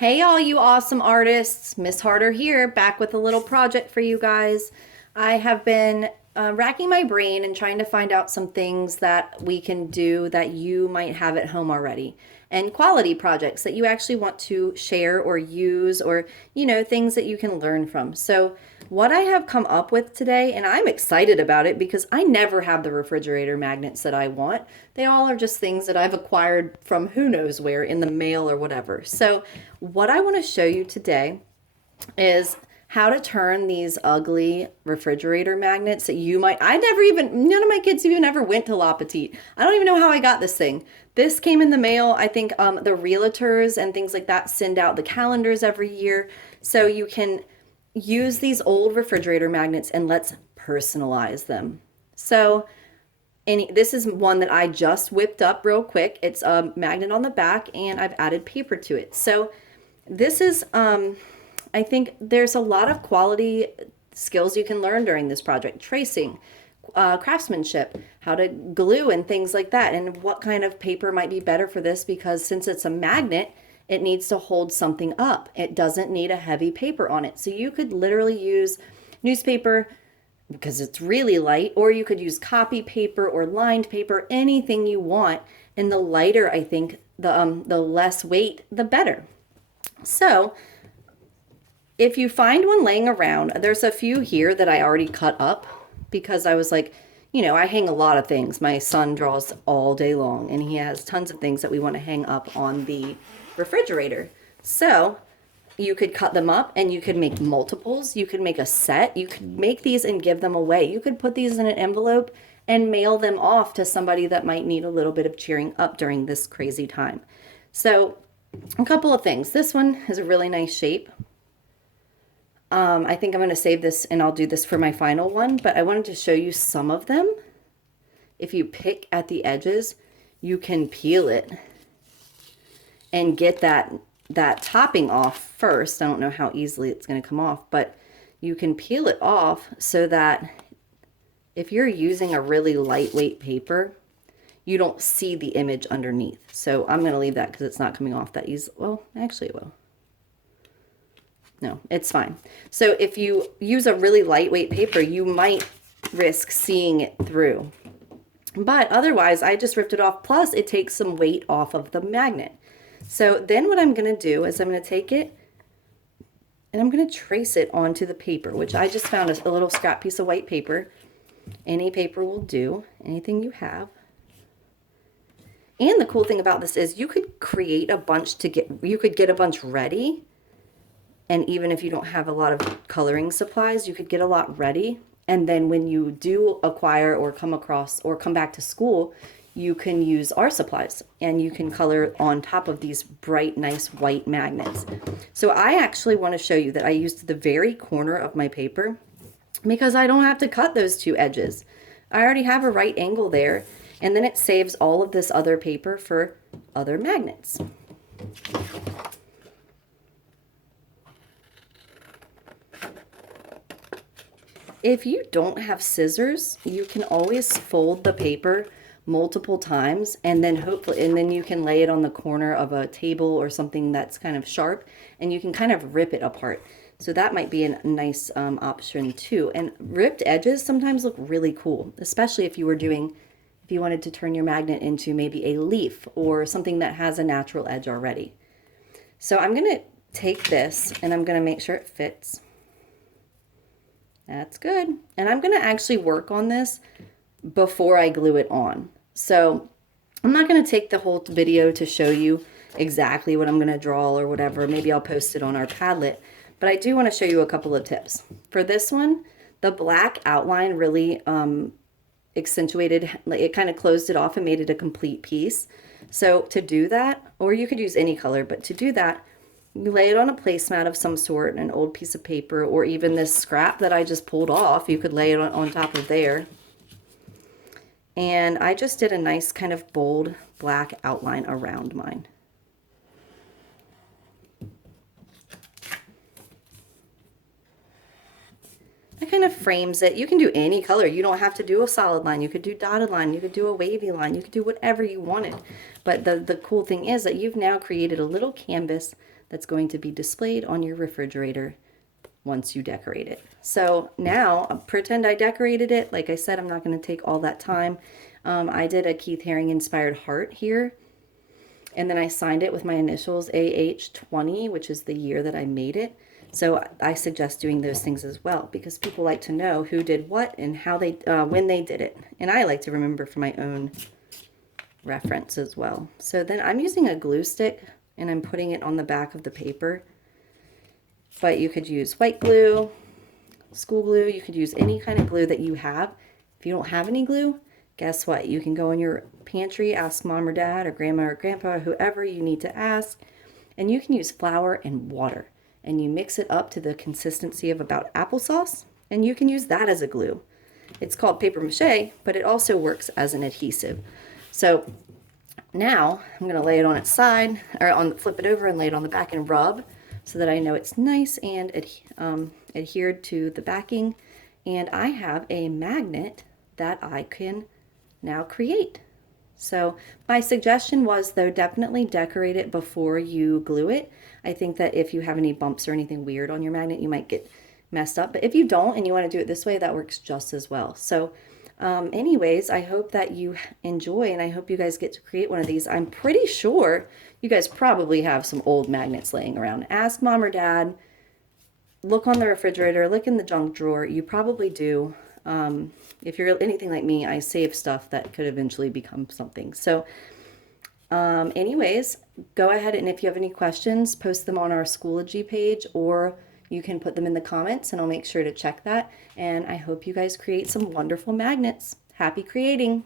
Hey, all you awesome artists. Miss Harder here, back with a little project for you guys. I have been racking my brain and trying to find out some things that we can do that you might have at home already, and quality projects that you actually want to share or use, or, things that you can learn from. So, what I have come up with today, and I'm excited about it because I never have the refrigerator magnets that I want. They all are just things that I've acquired from who knows where in the mail or whatever. So, what I want to show you today is how to turn these ugly refrigerator magnets that I never even, none of my kids even ever went to La Petite. I don't even know how I got this thing. This came in the mail. I think the realtors and things like that send out the calendars every year. So you can use these old refrigerator magnets and let's personalize them. So this is one that I just whipped up real quick. It's a magnet on the back and I've added paper to it. So this is, I think there's a lot of quality skills you can learn during this project. Tracing, craftsmanship, how to glue and things like that. And what kind of paper might be better for this, because since it's a magnet, it needs to hold something up. It doesn't need a heavy paper on it. So you could literally use newspaper because it's really light, or you could use copy paper or lined paper, anything you want. And the lighter, I think, the less weight, the better. So if you find one laying around, there's a few here that I already cut up because I was like, I hang a lot of things. My son draws all day long and he has tons of things that we want to hang up on the refrigerator. So you could cut them up and you could make multiples. You could make a set. You could make these and give them away. You could put these in an envelope and mail them off to somebody that might need a little bit of cheering up during this crazy time. So a couple of things. This one has a really nice shape. I think I'm going to save this and I'll do this for my final one, but I wanted to show you some of them. If you pick at the edges, you can peel it and get that topping off first. I don't know how easily it's going to come off, but you can peel it off so that if you're using a really lightweight paper, you don't see the image underneath. So I'm going to leave that because it's not coming off that easy. Well, actually it will. No, it's fine. So if you use a really lightweight paper, you might risk seeing it through. But otherwise, I just ripped it off. Plus, it takes some weight off of the magnet. So then what I'm going to do is I'm going to take it and I'm going to trace it onto the paper, which I just found a little scrap piece of white paper. Any paper will do, anything you have. And the cool thing about this is you could create a bunch you could get a bunch ready. And even if you don't have a lot of coloring supplies, you could get a lot ready. And then when you do acquire or come across or come back to school, you can use our supplies and you can color on top of these bright, nice white magnets. So I actually want to show you that I used the very corner of my paper because I don't have to cut those two edges. I already have a right angle there, and then it saves all of this other paper for other magnets. If you don't have scissors, you can always fold the paper multiple times and then you can lay it on the corner of a table or something that's kind of sharp and you can kind of rip it apart. So that might be a nice option too. And ripped edges sometimes look really cool, especially if you wanted to turn your magnet into maybe a leaf or something that has a natural edge already. So I'm going to take this and I'm going to make sure it fits. That's good. And I'm going to actually work on this before I glue it on. So I'm not going to take the whole video to show you exactly what I'm going to draw or whatever. Maybe I'll post it on our Padlet. But I do want to show you a couple of tips. For this one, the black outline really accentuated, it kind of closed it off and made it a complete piece. So to do that, or you could use any color, but to do that, you lay it on a placemat of some sort, an old piece of paper, or even this scrap that I just pulled off. You could lay it on top of there. And I just did a nice kind of bold black outline around mine. I kind of frames it. You can do any color. You don't have to do a solid line. You could do dotted line. You could do a wavy line. You could do whatever you wanted. But the cool thing is that you've now created a little canvas that's going to be displayed on your refrigerator once you decorate it. So now pretend I decorated it. Like I said, I'm not going to take all that time. I did a Keith Haring inspired heart here. And then I signed it with my initials AH20, which is the year that I made it. So I suggest doing those things as well, because people like to know who did what and how they, when they did it. And I like to remember for my own reference as well. So then I'm using a glue stick and I'm putting it on the back of the paper. But you could use white glue, school glue. You could use any kind of glue that you have. If you don't have any glue, guess what? You can go in your pantry, ask mom or dad or grandma or grandpa, whoever you need to ask, and you can use flour and water. And you mix it up to the consistency of about applesauce, and you can use that as a glue. It's called paper mache, but it also works as an adhesive. So now I'm going to lay it on its side, or flip it over and lay it on the back and rub so that I know it's nice and adhered to the backing. And I have a magnet that I can now create. So my suggestion was, though, definitely decorate it before you glue it. I think that if you have any bumps or anything weird on your magnet, you might get messed up. But if you don't and you want to do it this way, that works just as well. So anyways, I hope that you enjoy, and I hope you guys get to create one of these. I'm pretty sure you guys probably have some old magnets laying around. Ask mom or dad. Look on the refrigerator. Look in the junk drawer. You probably do. If you're anything like me, I save stuff that could eventually become something. So anyways, go ahead, and if you have any questions, post them on our Schoology page, or you can put them in the comments and I'll make sure to check that. And I hope you guys create some wonderful magnets. Happy creating!